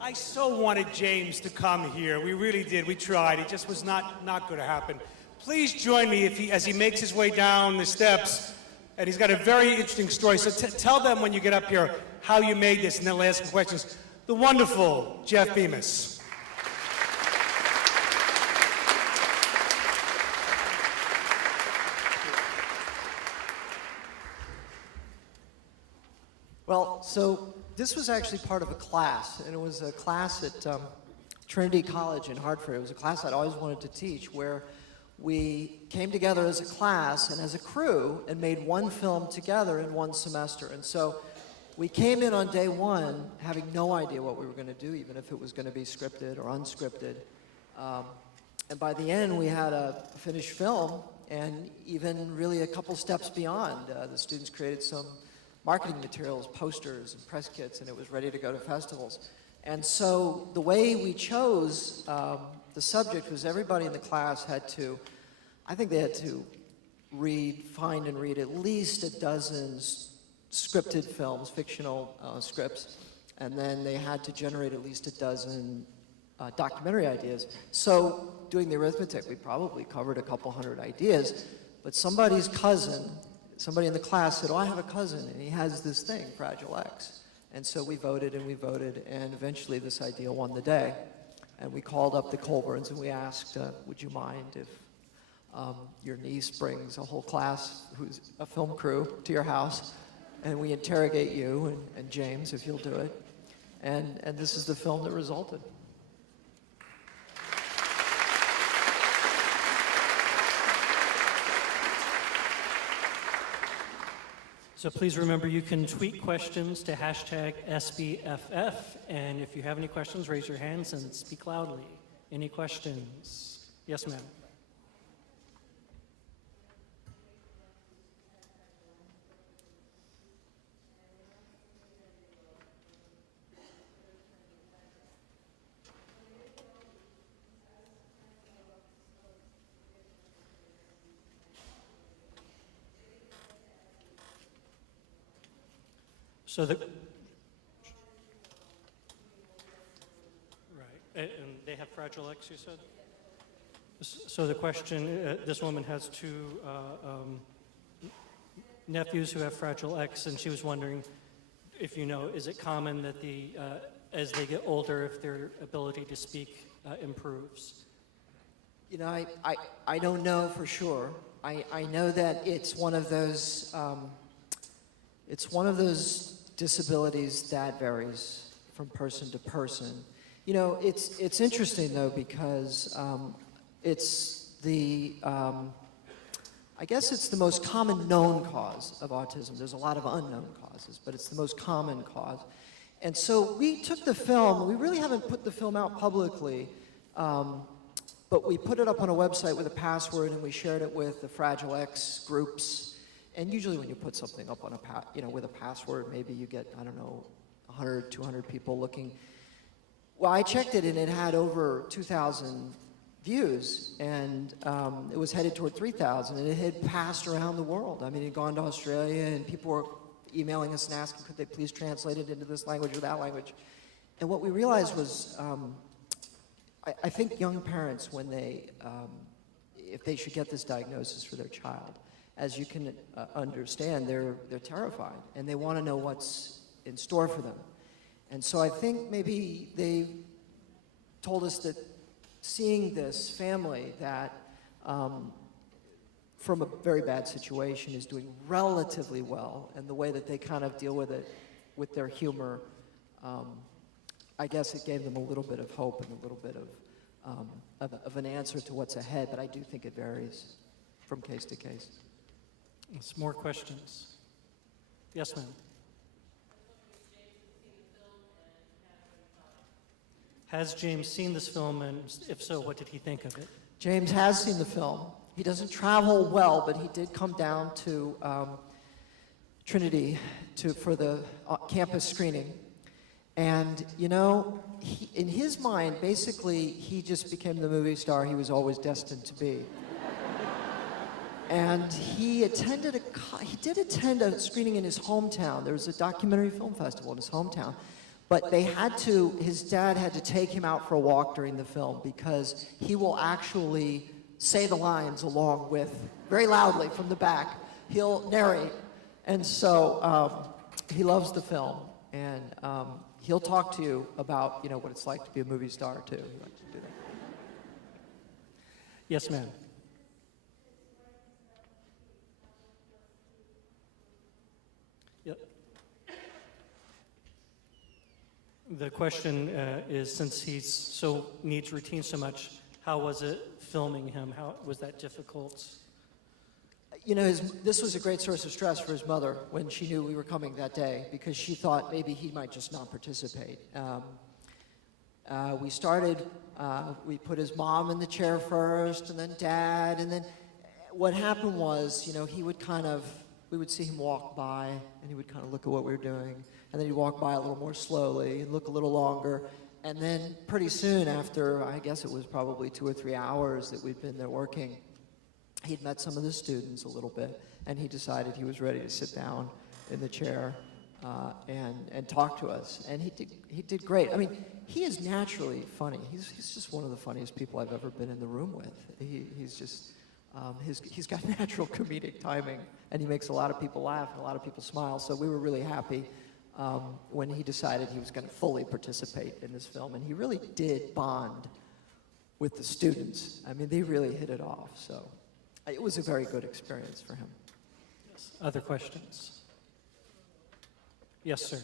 I so wanted James to come here. We really did. We tried. It just was not going to happen. Please join me as he makes his way down the steps. And he's got a very interesting story. So tell them when you get up here how you made this, and then they'll ask some questions. The wonderful Jeff Bemis. Well, so this was actually part of a class, and it was a class at Trinity College in Hartford. It was a class I'd always wanted to teach, where we came together as a class and as a crew and made one film together in one semester. And so we came in on day one having no idea what we were going to do, even if it was going to be scripted or unscripted. And by the end, we had a finished film, and even really a couple steps beyond. The students created some marketing materials, posters, and press kits, and it was ready to go to festivals. And so the way we chose the subject was everybody in the class had to, I think they had to find and read at least a dozen scripted films, fictional scripts, and then they had to generate at least a dozen documentary ideas. So doing the arithmetic, we probably covered a couple hundred ideas, but somebody's cousin, somebody in the class said, oh, I have a cousin, and he has this thing, Fragile X. And so we voted, and eventually this idea won the day. And we called up the Colburns, and we asked, would you mind if your niece brings a whole class who's a film crew to your house, and we interrogate you and James, if you'll do it. And this is the film that resulted. So please remember, you can tweet questions to hashtag SBFF, and if you have any questions, raise your hands and speak loudly. Any questions? Yes, ma'am. So right, and they have Fragile X, you said? So the question, this woman has two nephews who have Fragile X, and she was wondering if you know, is it common that as they get older, if their ability to speak improves? You know, I don't know for sure. I know that it's one of those disabilities that varies from person to person. You know, it's interesting though, because it's the, I guess it's the most common known cause of autism. There's a lot of unknown causes, but it's the most common cause. And so we took the film, we really haven't put the film out publicly, but we put it up on a website with a password, and we shared it with the Fragile X groups. And usually when you put something up on with a password, maybe you get, I don't know, 100, 200 people looking. Well, I checked it, and it had over 2,000 views, and it was headed toward 3,000, and it had passed around the world. I mean, it had gone to Australia, and people were emailing us and asking, could they please translate it into this language or that language? And what we realized was, I think young parents, when if they should get this diagnosis for their child, as you can understand, they're terrified, and they want to know what's in store for them. And so I think maybe they told us that seeing this family that from a very bad situation is doing relatively well, and the way that they kind of deal with it with their humor, I guess it gave them a little bit of hope and a little bit of an answer to what's ahead, but I do think it varies from case to case. Some more questions. Yes, ma'am. Has James seen this film, and if so, what did he think of it? James has seen the film. He doesn't travel well, but he did come down to Trinity for the campus screening. And, you know, in his mind, basically, he just became the movie star he was always destined to be. And he did attend a screening in his hometown. There was a documentary film festival in his hometown. But they had to, his dad had to take him out for a walk during the film because he will actually say the lines along with, very loudly from the back, he'll narrate. And so he loves the film, and he'll talk to you about, you know, what it's like to be a movie star, too. He likes to do that. Yes, ma'am. Yep. The question is, since he's so needs routine so much, how was it filming him? How was that difficult? You know, this was a great source of stress for his mother when she knew we were coming that day, because she thought maybe he might just not participate. We put his mom in the chair first, and then Dad, and then what happened was, you know, we would see him walk by, and he would kind of look at what we were doing, and then he'd walk by a little more slowly and look a little longer, and then pretty soon after, I guess it was probably 2 or 3 hours that we'd been there working, he'd met some of the students a little bit, and he decided he was ready to sit down in the chair and talk to us. And he did great. I mean, he is naturally funny. He's just one of the funniest people I've ever been in the room with. He's just, he's got natural comedic timing, and he makes a lot of people laugh and a lot of people smile. So we were really happy when he decided he was going to fully participate in this film. And he really did bond with the students. I mean, they really hit it off. So it was a very good experience for him. Yes. Other questions? Yes, sir.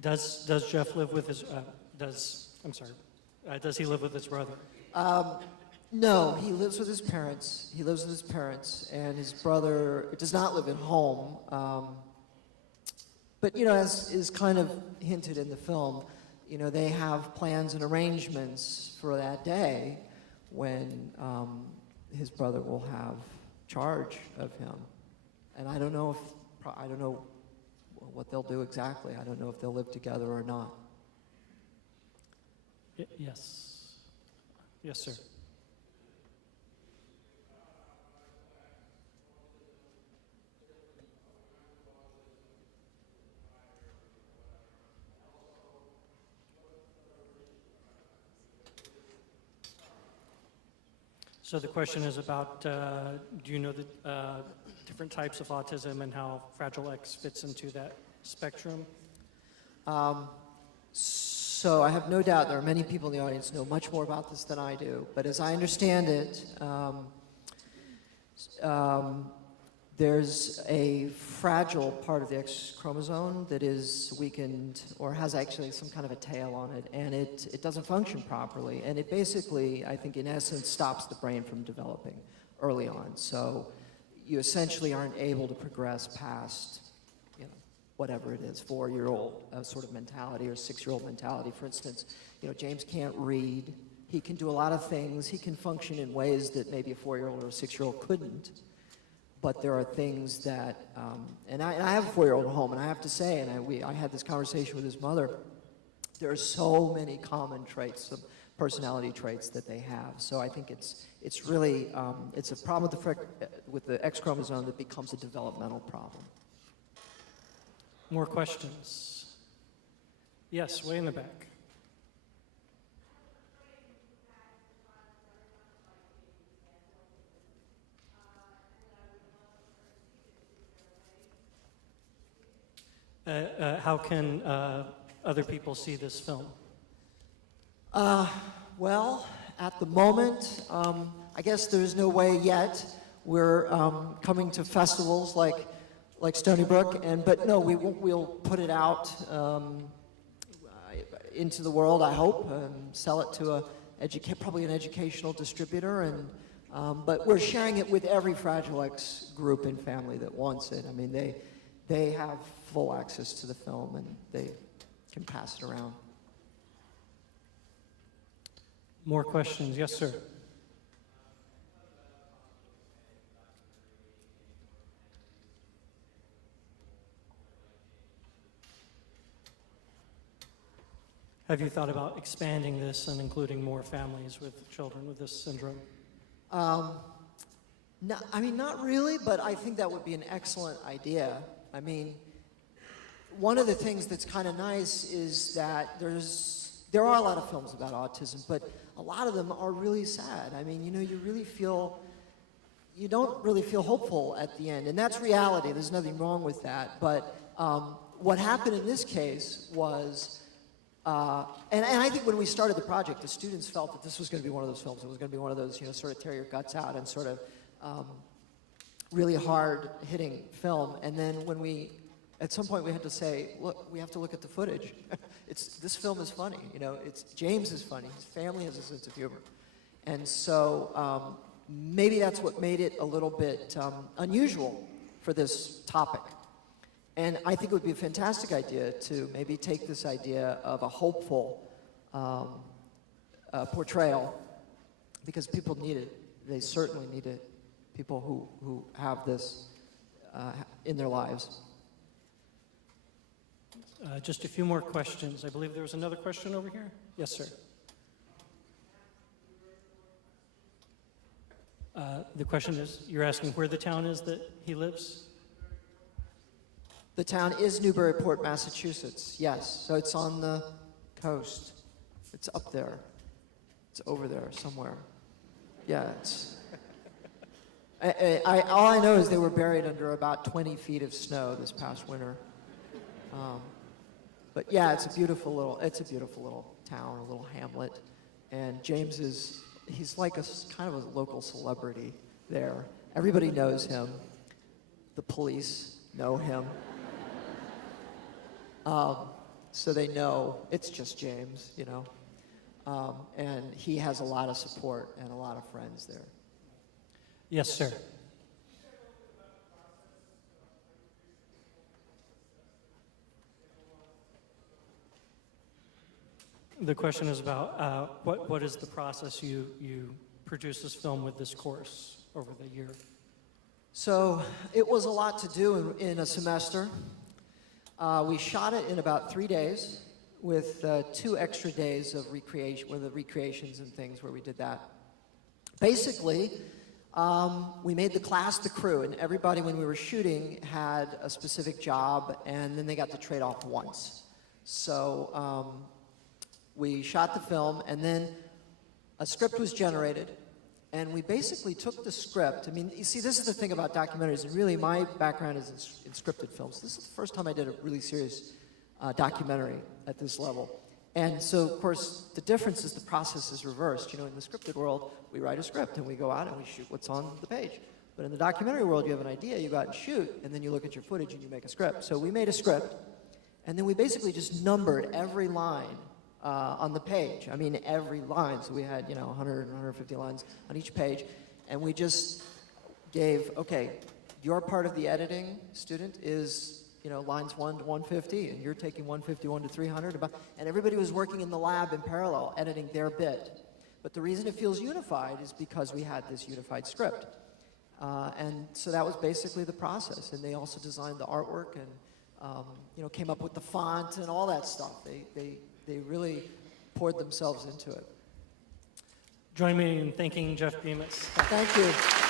Does Jeff live with his, does he live with his brother? No, he lives with his parents. He lives with his parents, and his brother does not live at home. But, you know, as is kind of hinted in the film, you know, they have plans and arrangements for that day when his brother will have charge of him. And I don't know what they'll do exactly. I don't know if they'll live together or not. Yes. Yes, sir. So the question is about, do you know the different types of autism and how Fragile X fits into that spectrum? So I have no doubt there are many people in the audience who know much more about this than I do. But as I understand it, there's a fragile part of the X chromosome that is weakened or has actually some kind of a tail on it, and it doesn't function properly. And it basically, I think in essence, stops the brain from developing early on. So you essentially aren't able to progress past, you know, whatever it is, 4-year-old sort of mentality or 6-year-old mentality. For instance, you know, James can't read. He can do a lot of things. He can function in ways that maybe a 4-year-old or a 6-year-old couldn't. But there are things that, and I have a 4-year-old at home, and I have to say, and I had this conversation with his mother, there are so many common traits, some personality traits that they have. So I think it's really, it's a problem with the X chromosome that becomes a developmental problem. More questions? Yes, way in the back. How can other people see this film? Well, at the moment, I guess there's no way yet. We're coming to festivals like Stony Brook, but no, we'll put it out into the world, I hope, sell it to probably an educational distributor, and but we're sharing it with every Fragile X group and family that wants it. I mean, they have full access to the film, and they can pass it around. More questions? Yes, sir. Have you thought about expanding this and including more families with children with this syndrome? No, I mean, not really, but I think that would be an excellent idea I mean, one of the things that's kind of nice is that there are a lot of films about autism, but a lot of them are really sad. I mean, you know, you don't really feel hopeful at the end, and that's reality. There's nothing wrong with that. But what happened in this case was, and I think when we started the project, the students felt that this was going to be one of those films. It was going to be one of those, you know, sort of tear your guts out and sort of really hard-hitting film. And then at some point we had to say, look, we have to look at the footage. This film is funny, you know. James is funny. His family has a sense of humor, and so maybe that's what made it a little bit unusual for this topic. And I think it would be a fantastic idea to maybe take this idea of a hopeful portrayal, because people need it. They certainly need it. People who have this in their lives. Just a few more questions. I believe there was another question over here. Yes, sir. The question is, you're asking where the town is that he lives? The town is Newburyport, Massachusetts, yes. So it's on the coast. It's up there. It's over there somewhere. Yeah, all I know is they were buried under about 20 feet of snow this past winter. But yeah, it's a beautiful little town, a little hamlet. And James he's like kind of a local celebrity there. Everybody knows him. The police know him. So they know it's just James, you know. And he has a lot of support and a lot of friends there. Yes, sir. The question is about what is the process you produce this film with this course over the year? So it was a lot to do in a semester. We shot it in about 3 days with 2 extra days of recreation, with the recreations and things where we did that. Basically, we made the class the crew, and everybody when we were shooting had a specific job, and then they got to trade off once. So we shot the film, and then a script was generated, and we basically took the script. I mean, you see, this is the thing about documentaries, and really my background is in scripted films. This is the first time I did a really serious documentary at this level. And so, of course, the difference is the process is reversed. You know, in the scripted world, we write a script, and we go out and we shoot what's on the page. But in the documentary world, you have an idea, you go out and shoot, and then you look at your footage and you make a script. So we made a script, and then we basically just numbered every line on the page. I mean, every line. So we had, 100, 150 lines on each page. And we just gave, okay, your part of the editing, student, is, lines 1 to 150, and you're taking 151 to 300. And everybody was working in the lab in parallel, editing their bit. But the reason it feels unified is because we had this unified script. And so that was basically the process. And they also designed the artwork and, came up with the font and all that stuff. They really poured themselves into it. Join me in thanking Jeff Bemis. Thank you.